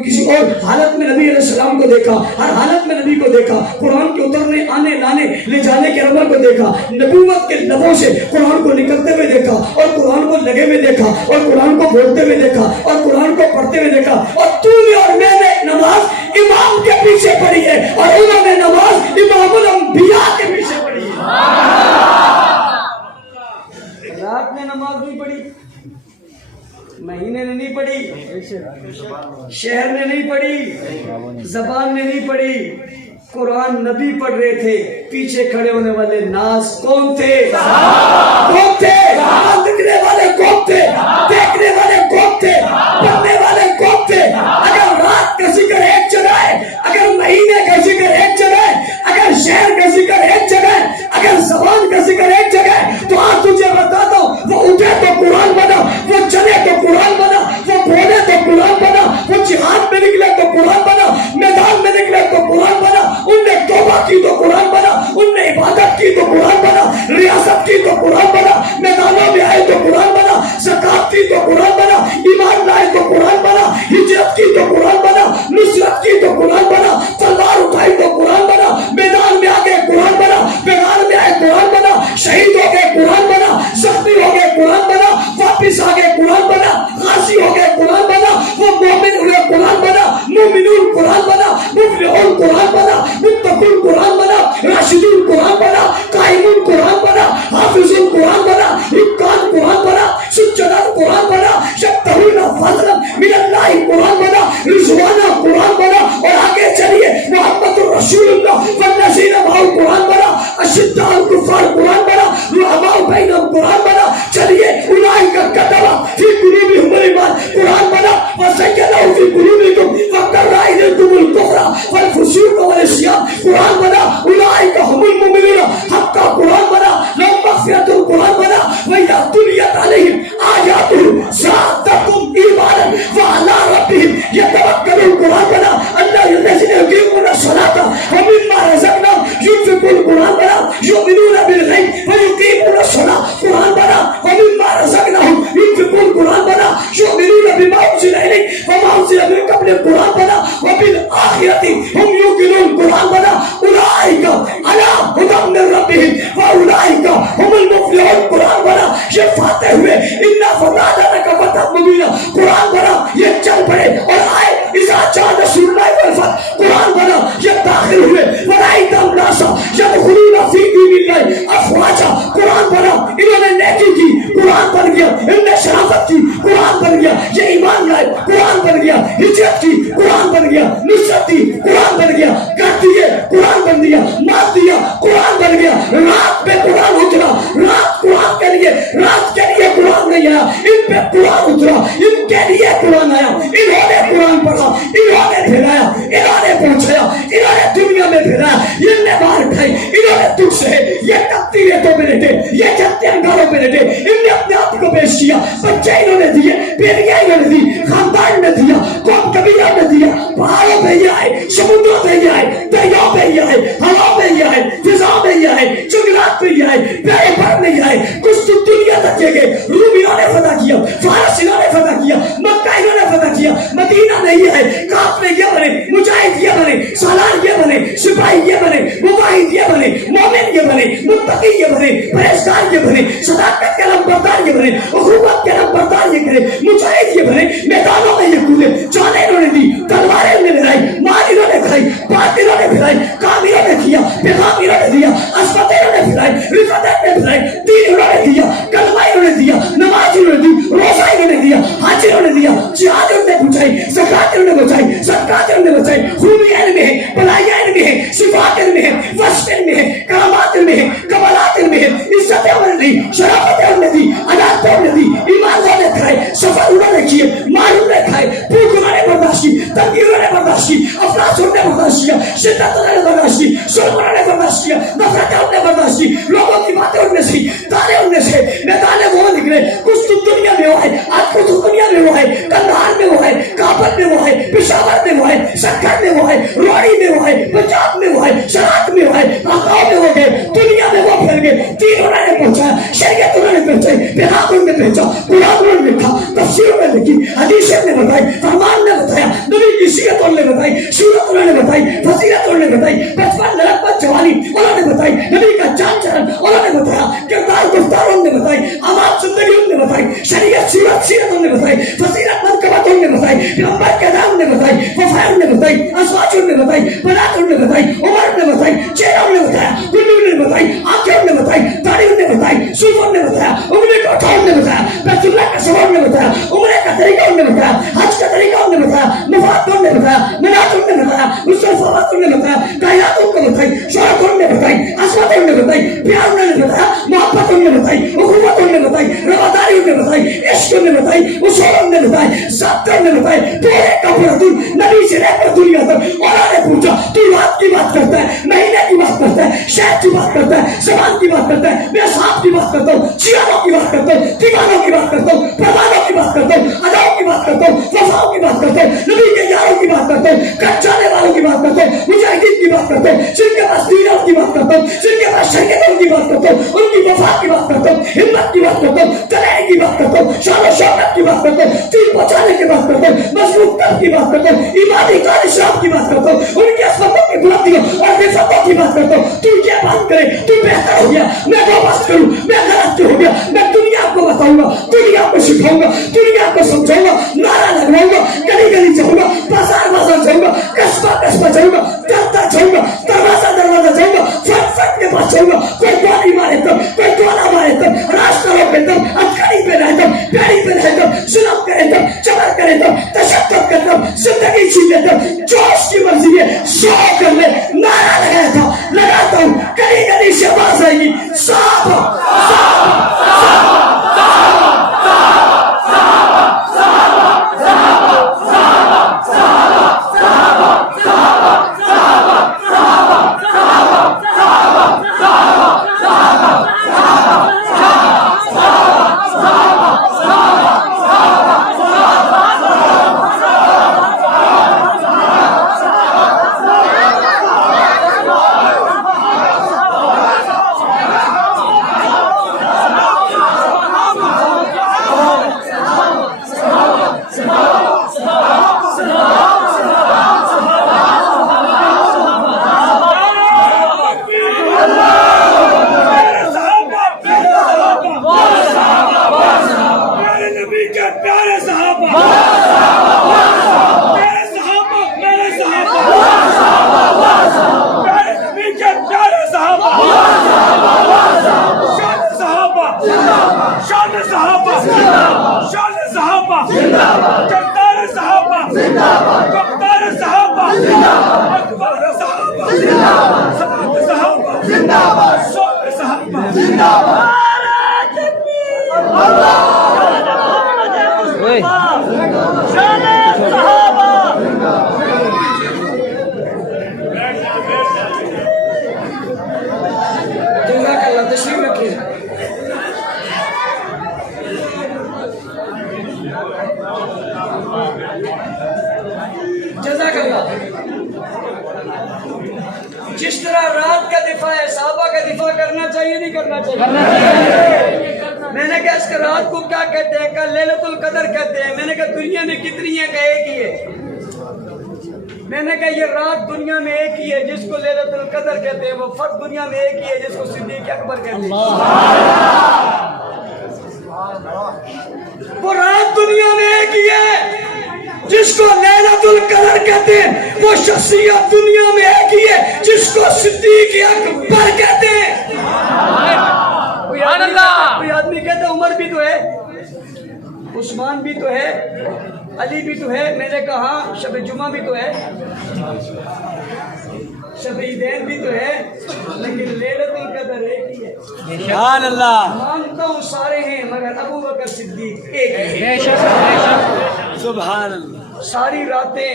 کسی اور حالت میں نبی علیہ السلام کو دیکھا، ہر حالت میں نبی کو دیکھا، قرآن کے اترنے آنے لانے لے جانے کے عمل کو دیکھا، نبوت کے لبوں سے قرآن کو نکلتے ہوئے دیکھا اور قرآن کو لگے ہوئے دیکھا اور قرآن کو بولتے ہوئے دیکھا اور قرآن کو پڑھتے ہوئے دیکھا۔ اور تو نے اور میں نے نماز امام کے پیچھے پڑھی ہے اور انہوں نے نماز امام الانبیاء کے پیچھے پڑھی ہے۔ رات نے نماز نہیں پڑھی، مہینے نے نہیں پڑھی، شہر نے نہیں پڑھی، زبان نے نہیں پڑھی، قرآن نبی پڑھ رہے تھے، پیچھے کھڑے ہونے والے ناس کون تھے؟ کون تھے؟ لکھنے والے کون تھے؟ دیکھنے والے کون تھے؟ پڑھنے والے کون تھے؟ اگر رات کا ذکر ایک جگہ ہے، اگر مہینے کا ذکر ایک جگہ ہے، اگر شہر کا ذکر ایک جگہ ہے، اگر زبان کا ذکر ایک جگہ ہے، تو آج تجھے بتاتا ہوں وہ اٹھے تو قرآن بنا، وہ چلے تو قرآن بنا، وہ بولے تو قرآن بنا، وہ جہاد میں نکلے تو قرآن بنا، میدان میں نکلے تو قرآن بنا، ان نے توبہ کی تو قرآن بنا، ان نے عبادت کی تو قرآن بنا، ریاست کی تو قرآن بنا، میدانوں میں آئے تو قرآن بنا، زکات کی تو قرآن بنا، ایمان لائے تو قرآن بنا، ہجرت کی تو قرآن بنا، نصرت کی تو قرآن بنا، تلوار اٹھائی تو قرآن بنا، میدان میں آ يؤمنون بالغيب ويقيمون الصلاة قرآن بنا ومما رزقناهم ينفقون قرآن بنا يؤمنون بما أنزل إليك وما أنزل من قبل قرآن بنا وبالآخرة هم يوقنون قرآن بنا أولئك على هدى من ربهم وأولئك هم المفلحون قرآن بنا یہ فاتح ہوئے اِنَّا فَتَحْنَا لَكَ فَتْحًا مُبِينًا قرآن بنا یہ چل پڑے اور آئے اِذَا جَاءَ نَصْرُ اللَّهِ وَالْفَتْحُ قرآن بنا یہ داخل ہوئے وَرَأَيْتَ النَّاسَ يَدْخُلُونَ فِي دِينِ اللَّهِ أَفْوَاجًا قرآن بنا انہوں نے نیکی کی قرآن بن گیا انہوں نے شرافت کی قرآن بن گیا یہ ایمان لائے قرآن بن گیا ہجرت کی قرآن بن گیا نصرت کی قرآن بن گیا کر دیے قرآن بن گیا مار دیا قرآن بن گیا رات پہ قرآن اترا رات قرآن کے لیے قرآن نہیں آیا ان پہ قرآن اترا ان کے لیے قرآن آیا انہوں نے قرآن پڑھا انہوں نے پھیلایا انہوں نے پہنچایا انہوں نے دنیا میں پھیلایا انہوں نے باہر اٹھائی انہوں نے دکھ سے یہ کتی ریتوں پہ لیٹے یہ جتے انگاروں پہ لیٹے انہوں نے اپنے آپ کو پیش کیا بچے انہوں نے دیے بیٹیاں انہوں نے دی خاندان نے دیا قوم قبیلہ نے دیا پہاڑوں پہ یہ آئے سمندروں پہ یہ آئے دریاؤں پہ یہ آئے ہواؤں پہ یہ آئے فضاؤں پہ یہ آئے جنگلات پہ یہ آئے پیڑے پر نہیں آئے کچھ تو دنیا تک یہ گئے رومیوں نے فتح کیا فارسیوں نے فتح کیا مکہ انہوں نے فتح کیا مدینہ میں یہ ہے کاف میں یہ بنے مجاہد یہ بنے سالار یہ بنے سپاہی یہ بنے مباہد یہ بنے مومن یہ بنے متقی یہ بنے پرہیزگار یہ بنے صداقت کا نمبردار یہ بنے اخوت کا نمبردار یہ کرے مجاہد یہ بنے میدانوں میں یہ کودے جانیں انہوں نے دی تلواریں انہوں نے لڑائی مال انہوں نے کھائی بات انہوں نے پھیلائی کام انہوں نے کیا پیغام انہوں نے دیا عصمت انہوں نے پھیلائی رفت انہوں نے پھیلائی دین انہوں نے دیا کلمہ انہوں نے دیا نماز انہوں نے دی روزہ انہوں نے دیا حج انہوں نے دیا جہاد انہوں نے بچائی زکات انہوں نے بچائی صدقات انہوں نے بچائی خوبیاں ان میں ہے بلائیاں ان میں ہے صفات ان میں ہے وصف ان میں ہے کرامات ان میں ہے کمالات ان میں ہے عزتیں انہوں نے دی شرافت انہوں نے دی عدالت انہوں نے دی ایمان انہوں نے کھائے سفر انہوں نے کیے مال انہوں نے کھائے بھوک انہوں نے برداشت کی تنگی انہوں نے برداشت کی افلاس انہوں نے برداشت کیا شدت انہوں نے برداشت کی ظلم انہوں نے برداشت کیا نفرت انہوں نے برداشت کی لوگوں کی باتیں ان میں سے تانے ان میں سے میدان وہ نکلے کچھ تو دنیا میں وہ ہے آج کچھ تو دنیا میں وہ ہے کندہار میں وہ ہے کابل میں وہ ہے پشاور میں وہ ہے سکھر میں وہ ہے روڑی میں وہ ہے پنجاب میں وہ ہے شرات میں وہ ہے آقاؤں میں وہ گئے دنیا میں وہ پھیل گئے دین انہوں نے پہنچایا شریعت انہوں نے پہنچائی پیغام انہوں نے پہنچا قرآن انہوں نے لکھا تفسیر انہوں نے لکھی حدیثیں نے بتائی فرمان نے بتایا نبی کی سیرت انہوں نے بتائی سورت انہوں نے بتائی فضیلت انہوں نے بتائی بچپن لڑکپن جوانی انہوں نے بتائی نبی کا چال چلن انہوں نے بتایا کردار گفتار انہوں نے بتائی عوام زندگی انہوں نے بتائی شریعت سیرت انہوں نے بتائی فضیلت منقبت انہوں نے بتائی پیغمبر کے نام نے بتائی وفا انہوں نے بتائی ازواج انہوں نے بتائی بنات انہوں نے بتائی عمر انہوں نے بتائی چہرہ انہوں نے بتایا گلو انہوں نے بتائی آنکھیں انہوں نے بتائی داڑھی انہوں نے بتائی سوف انہوں نے بتایا انگلی کا اٹھا انہوں نے بتایا بیت اللہ کا سفر انہوں نے بتایا عمرے کا طریقہ انہوں نے بتایا حج کا طریقہ انہوں نے بتایا مفاد انہوں نے بتایا منات انہوں نے بتایا مصطفیٰ انہوں نے بتایا کائنات انہوں نے بتائی شہرت انہوں نے بتائی عصمت انہوں نے بتائی پیار انہوں نے بتایا محبت انہوں نے بتائی اخوت انہوں نے بتائی رواداری انہوں نے بتائی عشق انہوں نے بتائی اصول انہوں نے بتائی ضابط انہوں نے بتائی پورے کا پورا دن نبی سے لے کر دنیا تک اور نے پوچھا تو رات کی بات کرتا ہے مہینے کی بات کرتا ہے شہر کی بات کرتا ہے زبان کی بات کرتا ہے میں صاحب کی بات کرتا ہوں چیاروں کی بات کرتا ہوں دیوانوں کی بات کرتا ہوں پروانوں کی بات کرتا ہوں اداؤں کی بات کرتا ہوں وفاؤں کی بات کرتا ہوں نبی کے یاروں کی بات کرتا ہوں کٹ جانے والوں کی بات کرتا ہوں مجاہدین کی بات کرتا ہوں جن کے پاس دینوں کی بات کرتا ہوں جن کے پاس شریعتوں کی بات کرتا ہوں ان کی وفا کی بات کرتا ہوں ہمت کی بات کرتا ہوں تلائے کی بات کرتا ہوں شان و شوکت کی بات کرتا ہوں دل پہنچانے کی بات کرتا ہوں مضبوط قلب کی بات کرتا ہوں ایمانی کارشاب کی بات کرتا ہوں ان کی عصمتوں کی بلندیوں اور رفتوں کی بات کرتا ہوں تو یہ بات کرے تو بہتر ہو گیا میں وہ بات کروں میں غلط ہو گیا میں دنیا کو بتاؤں گا دنیا کو سکھاؤں گا دنیا کو سمجھاؤں گا نعرہ لگواؤں گا گلی گلی جاؤں گا بازار بازار جاؤں گا قصبہ قصبہ جاؤں گا درتا جاؤں گا دروازہ دروازہ جاؤں گا فٹ فٹ کے پاس جاؤں گا کوئی گولی مارے تب کوئی گولا مارے تب راستہ روکے تب اکڑی پہ رہے تب پیڑی پہ رہے تب ظلم کرے تب جبر کرے تب تشدد کرے تب زندگی چھینے تب جو اس کی مرضی ہے سو کر لے نعرہ لگایا تھا لگاتا ہوں گلی گلی سے آواز آئے گی صحابہ رات کا دفاع ہے، صحابہ کا دفاع کرنا چاہیے نہیں کرنا چاہیے؟ میں نے کہا اس کا رات کو کیا کہتے ہیں؟ کل لیلۃ القدر کہتے ہیں۔ میں نے کہا دنیا میں کتنی ہیں؟ کہ ایک ہی ہے۔ میں نے کہا یہ رات دنیا میں ایک ہی ہے جس کو لیلۃ القدر کہتے ہیں، وہ فرد دنیا میں ایک ہی ہے جس کو صدیق اکبر کہتے ہیں۔ وہ رات دنیا میں ایک ہی ہے جس کو لیلۃ القدر کہتے ہیں، وہ شخصیت دنیا میں ایک ہی ہے جس کو صدیق اکبر کہتے ہیں۔ کوئی آدمی کہتا ہے عمر بھی تو ہے، عثمان بھی تو ہے، علی بھی تو ہے۔ میں نے کہا ہاں، شب جمعہ بھی تو ہے، شب عیدین بھی تو ہے، لیکن لیلۃ القدر ایک ہی ہے۔ سبحان اللہ۔ مانتا ہوں سارے ہیں مگر ابو بکر صدیق ایک ہے۔ سبحان اللہ۔ ساری راتیں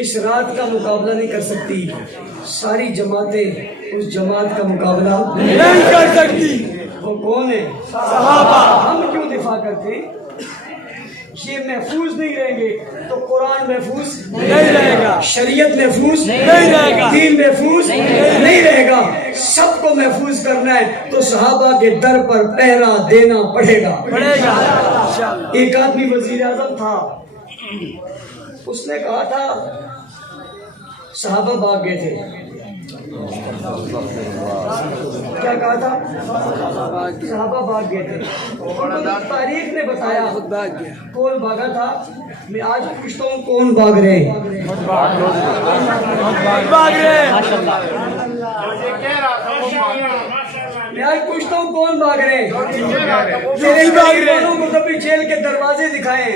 اس رات کا مقابلہ نہیں کر سکتی، ساری جماعتیں اس جماعت کا مقابلہ نہیں کر سکتی۔ وہ کون ہے؟ صحابہ۔ ہم کیوں دفاع کرتے ہیں؟ یہ محفوظ نہیں رہیں گے تو قرآن محفوظ نہیں رہے گا، شریعت محفوظ نہیں رہے گا، دین محفوظ نہیں رہے گا۔ سب کو محفوظ کرنا ہے تو صحابہ کے در پر پہرا دینا پڑے گا۔ ایک آدمی وزیر اعظم تھا، اس نے کہا تھا صحابہ بھاگ گئے تھے۔ کیا کہا تھا؟ صحابہ بھاگ گئے تھے۔ تاریخ نے بتایا کون بھاگا تھا۔ میں آج پوچھتا ہوں کون بھاگ رہے ہیں؟ میں آج پوچھتا ہوں کون بھاگ رہے ہیں؟ کو کبھی جیل کے دروازے دکھائے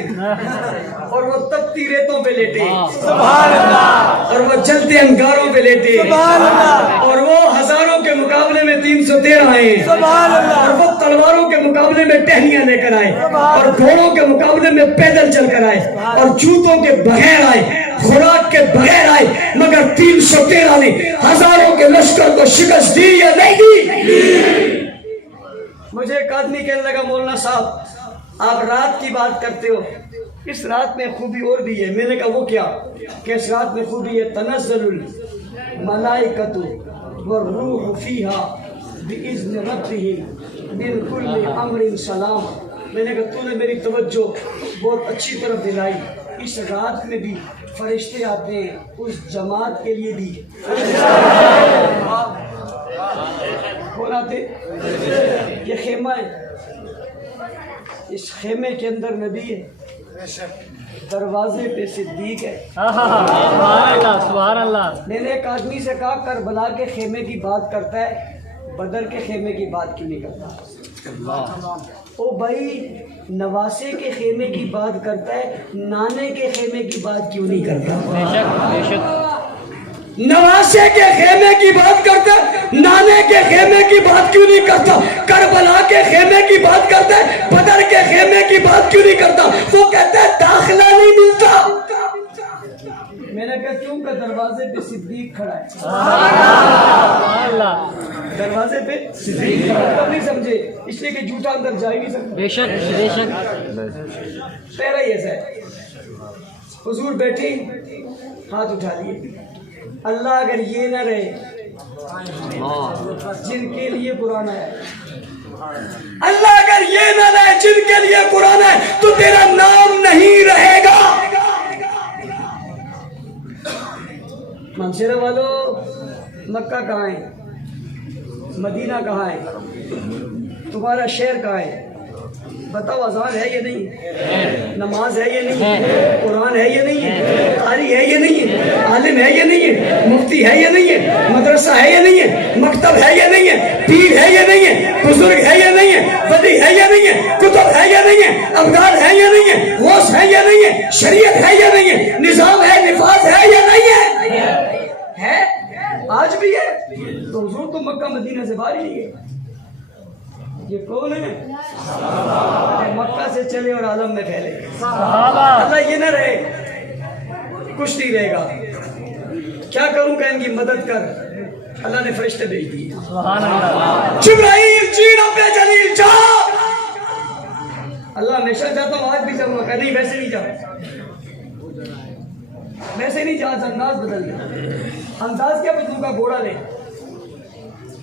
اور وہ تپتی ریتوں پہ لیٹے، اور وہ جلتے انگاروں پہ لیٹے، اور وہ ہزاروں کے مقابلے میں 313 آئے، اور وہ تلواروں کے مقابلے میں ٹہنیاں لے کر آئے، اور گھوڑوں کے مقابلے میں پیدل چل کر آئے، اور جوتوں کے بغیر آئے، خوراک کے بغیر آئے، مگر 313 نے ہزاروں کے لشکر کو شکست دی یا نہیں دی؟ مجھے ایک آدمی کہنے لگا مولانا صاحب آپ رات کی بات کرتے ہو، اس رات میں خوبی اور بھی ہے۔ میں نے کہا وہ کیا؟ کہ اس رات میں خوبی ہے تنزل الملائکۃ والروح فیہا بإذن ربہم من کل امر سلام۔ میں نے کہا تو نے میری توجہ بہت اچھی طرف دلائی، اس رات میں بھی فرشتے آتے ہیں اس جماعت کے لیے بھی۔ کون آتے؟ یہ خیمہ ہے، اس خیمے کے اندر نبی ہے، دروازے پہ صدیق ہے۔ سبحان اللہ۔ میں نے ایک آدمی سے کہا کربلا کے خیمے کی بات کرتا ہے، بدر کے خیمے کی بات کیوں نہیں کرتا؟ او بھائی نواسے کے خیمے کی بات کرتا ہے، نانے کے خیمے کی بات کیوں نہیں کرتا؟ نواسے کے خیمے کی بات کرتا ہے، نانے کے خیمے کی بات کیوں نہیں کرتا؟ کربلا کے خیمے کی بات کرتا ہے، بدر کے خیمے کی بات کیوں نہیں کرتا؟ وہ کہتا ہے داخلہ نہیں ملتا۔ میں نے کہا کیوں؟ کہ دروازے پہ صدیق کھڑا ہے۔ دروازے پہ صدیق کھڑا ہے، نہیں سمجھے؟ اس لیے کہ جھوٹا اندر جا ہی نہیں سکتا۔ بے شک بے شک۔ پہلا ہی ایسا ہے، حضور بیٹھے ہاتھ اٹھا لیے، اللہ اگر یہ نہ رہے جن کے لیے قرآن ہے، اللہ اگر یہ نہ رہے جن کے لیے قرآن ہے تو تیرا نام نہیں رہے گا۔ منصورہ والو مکہ کہاں ہے؟ مدینہ کہاں ہے؟ تمہارا شہر کہاں ہے؟ بتاؤ اذان ہے یا نہیں ہے؟ نماز ہے یا نہیں ہے؟ قرآن ہے یا نہیں ہے؟ قاری ہے یا نہیں ہے؟ عالم ہے یا نہیں ہے؟ مفتی ہے یا نہیں ہے؟ مدرسہ ہے یا نہیں ہے؟ مکتب ہے یا نہیں ہے؟ پیر ہے یا نہیں ہے؟ بزرگ ہے یا نہیں ہے؟ ولی ہے یا نہیں ہے؟ کتب ہے یا نہیں ہے؟ ابدال ہے یا نہیں ہے؟ غوث ہے یا نہیں ہے؟ شریعت ہے یا نہیں ہے؟ نظام ہے، نفاذ ہے یا نہیں ہے؟ آج بھی ہے تو حضور تو مکہ مدینہ سے باہر ہی نہیں ہے۔ یہ کون ہے؟ مکہ سے چلے اور عالم میں پھیلے۔ اللہ یہ نہ رہے کچھ نہیں رہے گا، کیا کروں کہ ان کی مدد کر، اللہ نے فرشتے بھیج دیے، جبرائیل جی رب جلیل جا۔ اللہ ہمیشہ چاہتا ہوں آج بھی جاؤں گا، نہیں ویسے نہیں جاؤں، ویسے نہیں جا، انداز بدل دے۔ انداز کیا بدلوں گا؟ گھوڑا لے،